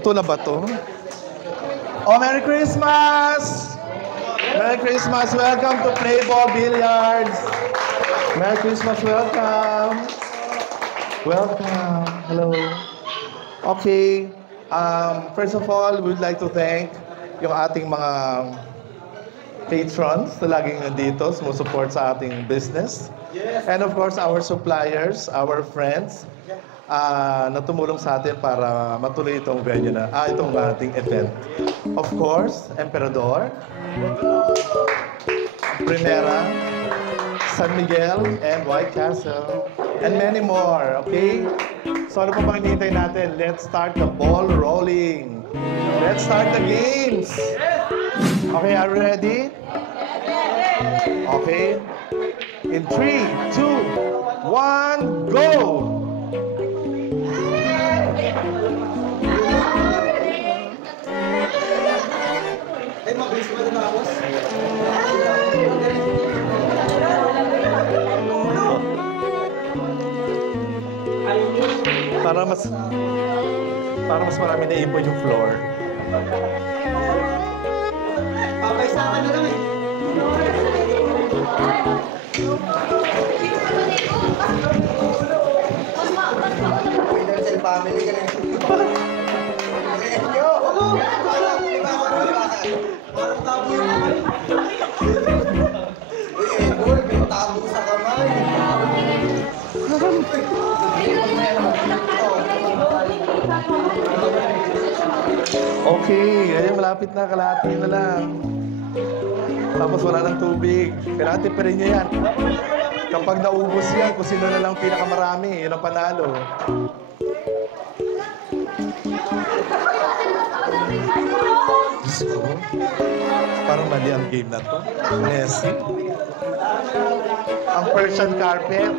Totoo na ba to? Oh, Merry Christmas! Merry Christmas! Welcome to Play Ball Billiards! Merry Christmas! Welcome! Welcome! Hello! Okay. First of all, we would like to thank yung ating mga patrons na laging nandito, sumusupport sa ating business. And of course, our suppliers, our friends, na tumulong sa atin para matuloy itong venue na, itong ating event. Of course, Emperador, Primera, San Miguel, and White Castle, and many more, okay? So ano pa bang hinihintay natin? Let's start the ball rolling. Let's start the games. Okay, are you ready? Okay. In 3, 2, 1, go! Eh, mabilis ba ito tapos? Para mas marami na ipon yung floor. Papaisakan na lang eh. Pinag-sell family ka na eh. Parang tabo yung kamay. Uy, Edward, may tabo sa kamay. Okay, ayun, malapit na, kalahati na lang. Tapos wala ng tubig. Kailangan tipirin nyo yan. Kapag naubos yan, kung sino na lang pinakamarami, yun ang panalo. Diyos ko, parang mali ang game na to. Messi. Ang Persian carpet.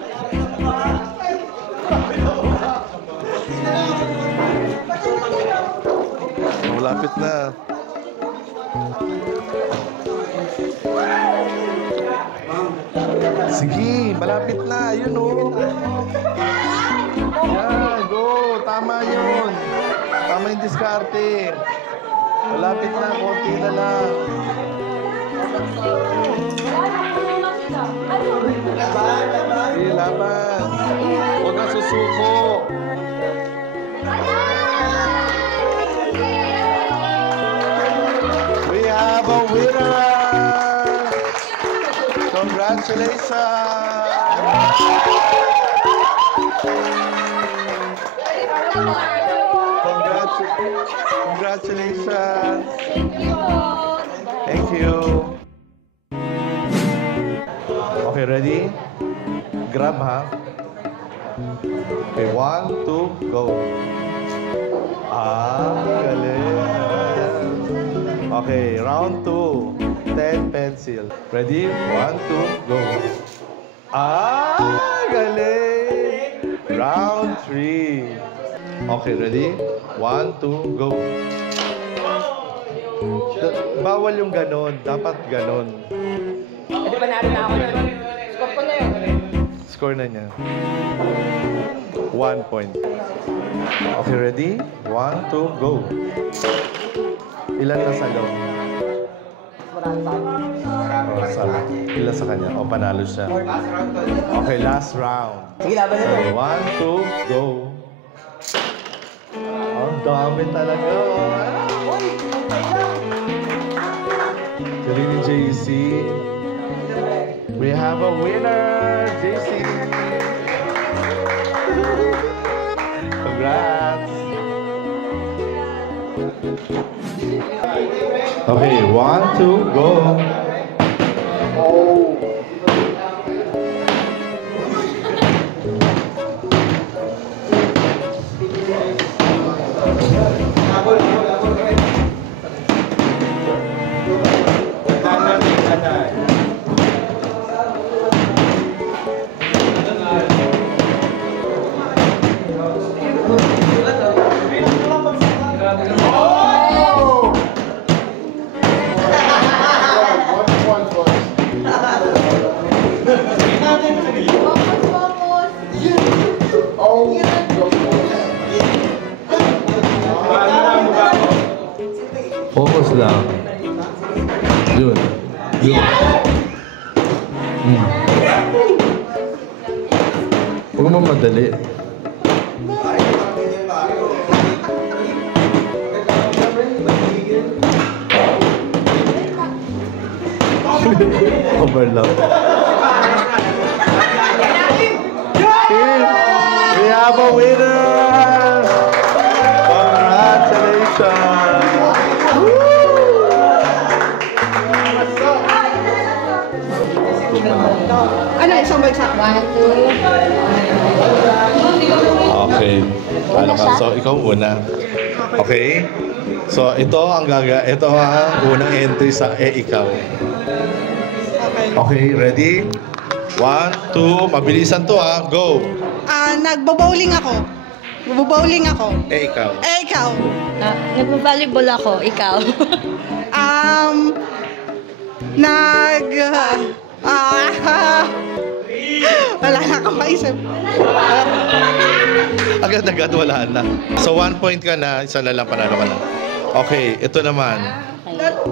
Malapit na. Sige, malapit na. Yun o. Yan, go. Tama yun. Tama yung diskarte. Malapit na. Konti na lang. Sige, laban. Huwag kang susuko. We have a winner! Congratulations! Congratulations! Thank you! Okay, ready? Grab, ha? Okay, 1, 2, go! Galing! Okay, round 2. 10 pencil. Ready? 1, 2, go. Galing! Round 3. Okay, ready? 1, 2, go. Bawal yung ganon. Dapat ganon. Hindi ba narin na ako na? Score ko na yun. Score na niya. 1 point. Okay, ready? 1, 2, go. Ilan na sa loob? Ilan sa kanya? O, panalo siya. Okay, last round. Sige, laban na. Okay, 1, 2, go. Ang dami talaga. Galing ni JC. We have a winner, JC. Congrats. Okay, 1, 2, go. Yun. Yun. Huwag mo madali. Overlap. We have a winner! Congratulations! Ano, isang bagsak? 1, 2. Okay. Ano ka? So, ikaw una. Okay? So, ito ang unang entry sa ikaw. Okay, ready? 1, 2, mabilisan to ha. Go! Nagbo-bowling ako. Nagbo-bowling ako. Ikaw. Ikaw. Nagbo-volleyball ako, ikaw. Wala na akong maisip. Agad-agad wala na. So, 1 point ka na, isa na lang panalo ka na. Okay, ito naman.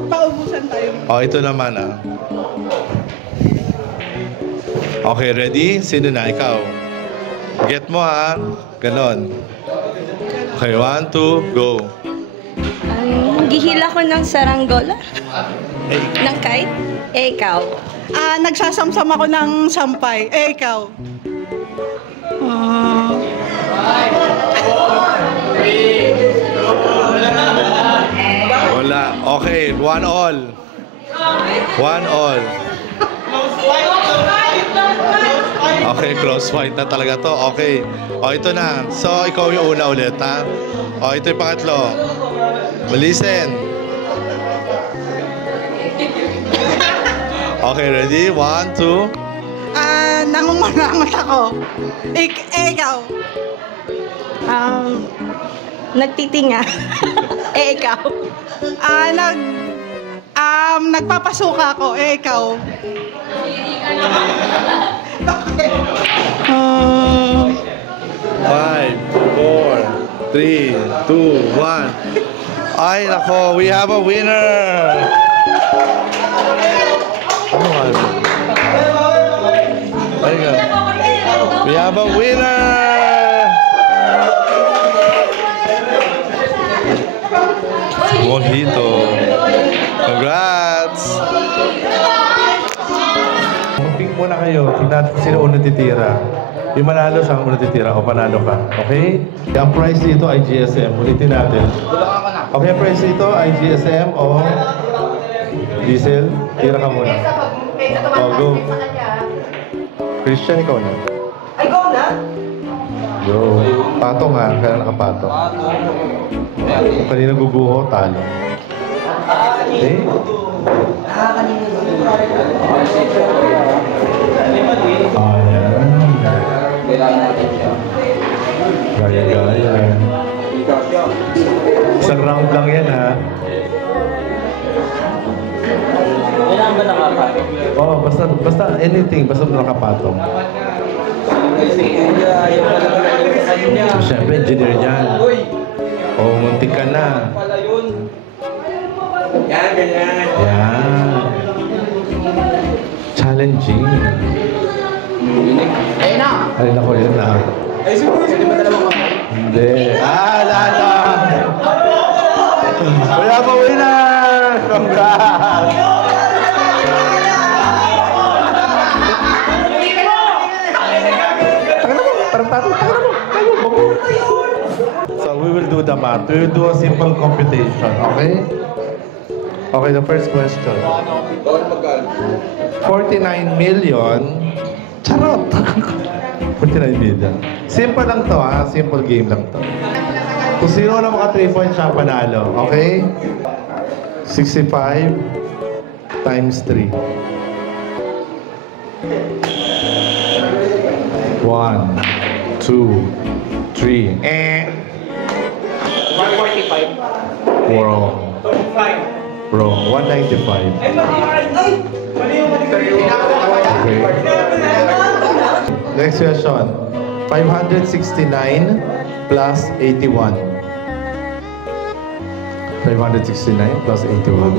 Paubusan tayo. Oh, ito naman ah. Okay, ready? Sino na? Ikaw. Get mo ha. Ganon. Okay, 1, 2, go. Gihila ko ng saranggola. Ng kite. Ikaw. Nagsasamsam ako ng sampay. Ikaw. Wala. Okay, 1 all. 1 all. Okay, close fight na talaga to. Okay. O, ito na. So, ikaw yung una ulit, ha? O, ito yung pangatlo. Listen. Okay, ready? 1, 2. Nangungulangot ako. Ikaw. Nagtitinga. Ikaw. Nagpapasuka ako. Ikaw. Five, 4, 3, 2, 1. Ay, nako, we have a winner! Ano nga? Ay, nga. We have a winner! Mojito. Congrats! Mag-pick muna kayo. Tingnan natin sino unang titira. Yung manalo sa unang titira o panalo ka. Okay? Ang price dito ay GSM. Ulitin natin. Okay, ang price dito ay GSM o diesel. Tira ka muna. O, go. Christian, ikaw na. Ay, go na! Go. Patong ha. Kaya nakapatong. Kung kanina guguho, talo. Okay? Ayan. Gaya-gaya. Isang round lang yan, ha? Kailangan ba nakapatong? Oo, basta anything, basta nakapatong. So, syempre, engineer yan. Oo, muntik ka na. Yan, ganyan. Yan. Challenging. Ayun na. Ay, nako, yun na. Ay, siguro, hindi ba dalawang kamay? Hindi. Lala! Wala pa winner! Congrats! So we will do the math. We will do a simple computation, okay? Okay, the first question. 49 million. Charot! 49 million. Simple lang to, ha? Simple game lang to. Kung sino na maka 3 points siya panalo, okay? 65 times 3. 1, 2, 3. 145. Wrong. Wrong. 195. Okay. Next question. 569 plus 81. 569 plus 81.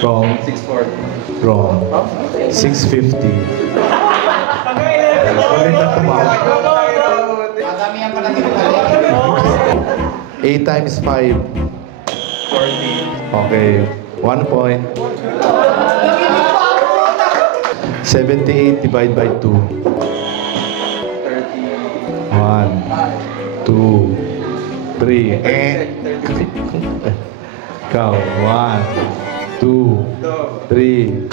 Wrong. 640. Wrong. 650. Ulit na tumawag. 8 times 5. 40. Okay. 1 point. 78 divided by 2. 30. 1, 2, 3. Ikaw. 1, 2, 3.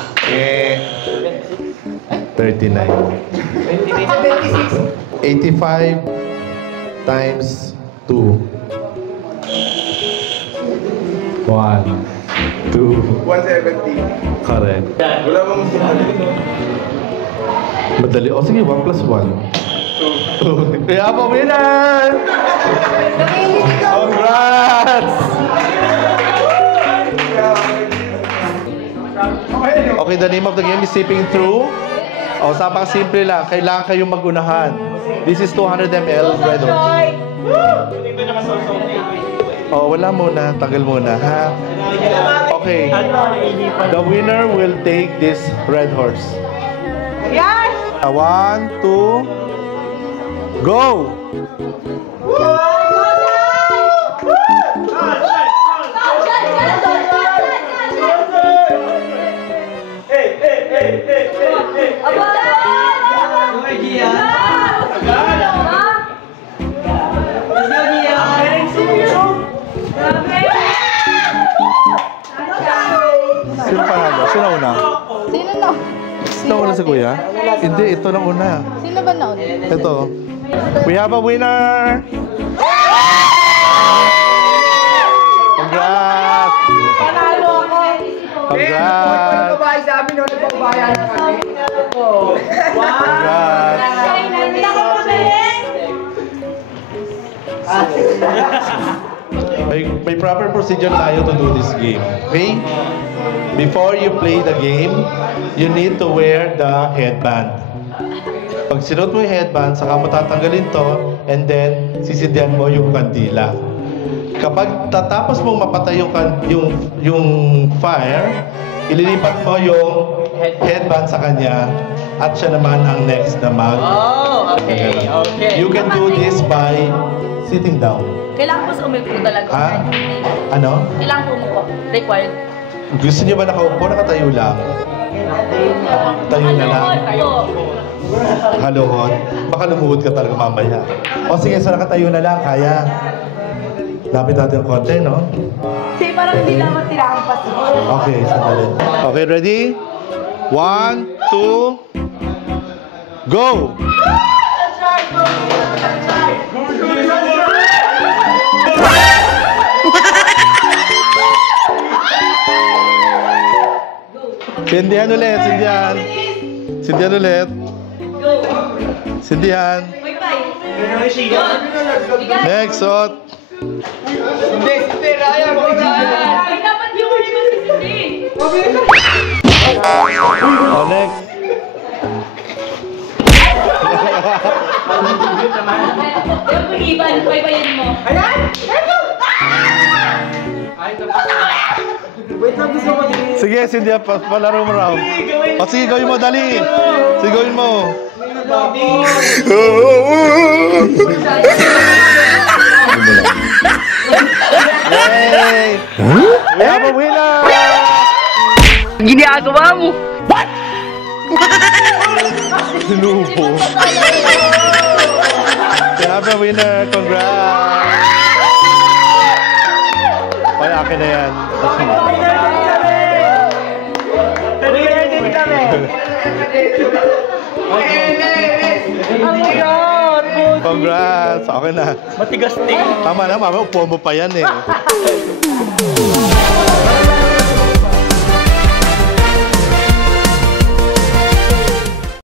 39. 85 times 2. 1, 2. 170. Correct. Wala bang Madali. O sige, 1 plus 1. 2. Kaya po, winner! Congrats! Okay, the name of the game is Sipping Through. O, sapang simple lang. Kailangan kayong magunahan. This is 200 ml Red Horse. Oh, wala muna. Tanggal muna, ha? Okay. The winner will take this Red Horse. Yes! 1, 2, go! Sino panalo? Sino una? Sino na? Sino una si Kuya? Hindi, ito na una. Sino ba na? Ito. We have a winner! Congrats! Panalo ako! Congrats! Babae sa amin, no? Nagpabayan na kami. Congrats! May proper procedure tayo to do this game. Okay? Before you play the game, you need to wear the headband. Pag sinuot mo yung headband, saka mo tatanggalin to, and then sisindihan mo yung kandila. Kapag tatapos mong mapatay yung fire, ililipat mo yung headband sa kanya, at siya naman ang next na mag. Oh, okay, okay. You can do this by sitting down. Kailangan po sa umupo talaga. Ha? Ano? Kailangan po umupo. Required. Gusto niyo ba nakaupo? Nakatayo lang? Tayo na lang. Haluhod. Baka lumuhod ka talaga mamaya. O sige, so nakatayo na lang. Kaya. Lapit natin yung konti, no? Kasi parang hindi naman silang pati. Okay, sandali. Okay, ready? 1, 2, go! Sindihan ulit, sindihan. Sindihan ulit. Sindihan. Next, shot. Hindi, Raya, Ay, dapat yung huli mo si Cindy. Oh, next. Yung pag-iban, paypayan mo. Sige, sindihan pa. Palaro mo raw. O sige, gawin mo, dali. Sige, gawin mo. Yay! We have a winner! Ginagawa mo. Sinubo. We have a winner. Congrats! Ay, akin na yan. Congrats! Okay na. Matigas ting. Tama na, mama. Upo mo pa yan eh.